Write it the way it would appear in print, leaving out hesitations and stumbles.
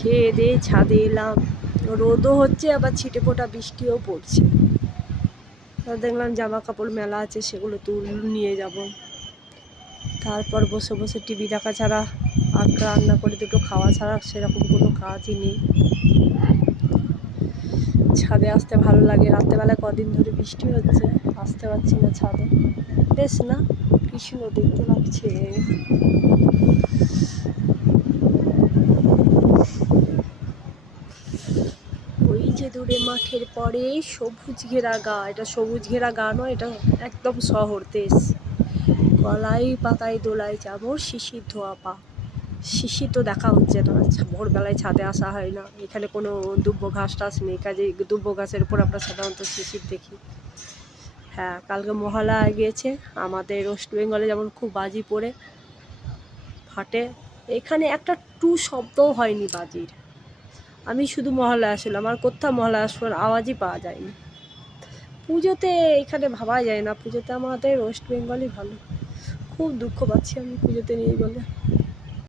খেয়ে দিয়ে ছাদে এলাম, রোদও হচ্ছে আবার ছিটে ফোটা বৃষ্টিও পড়ছে। তো দেখলাম জামা কাপড় মেলা আছে, সেগুলো নিয়ে যাব। তারপর বসে বসে টিভি দেখা ছাড়া আর রান্না করে দুটো খাওয়া ছাড়া সেরকম কোনো কাজই নেই। ছাদে আসতে ভালো লাগে, রাত্রেবেলা কদিন ধরে বৃষ্টি হচ্ছে, আসতে পারছি না ছাদে। বেশ না কি সুন্দর দেখতে লাগছে। ওই যে দূরে মাঠের পরে সবুজ ঘেরা গা, এটা সবুজ ঘেরা গা নয়, এটা একদম শহর দেশ। গলায় পাতায় দোলায় চামর, শিশির ধোয়া পা। শিশির তো দেখা হচ্ছে না, ভোরবেলায় ছাদে আসা হয় না, এখানে কোনো দুব্বো ঘাস টাস নেই, কাজে দুব্বো ঘাসের উপর আমরা সাধারণত শিশির দেখি। হ্যাঁ, কালকে মহালয়া গিয়েছে আমাদের ওয়েস্ট বেঙ্গলে, যেমন খুব বাজি পড়ে ফাটে, এখানে একটা টু শব্দও হয়নি বাজির। আমি শুধু মহালয়া ছিলাম, আর কোথাও মহালয়া শোনার আওয়াজই পাওয়া যায়নি। পুজোতে এখানে ভাবা যায় না, পুজোতে আমাদের ওয়েস্ট বেঙ্গলই ভালো। খুব দুঃখ পাচ্ছি আমি পুজোতে নেই বলে।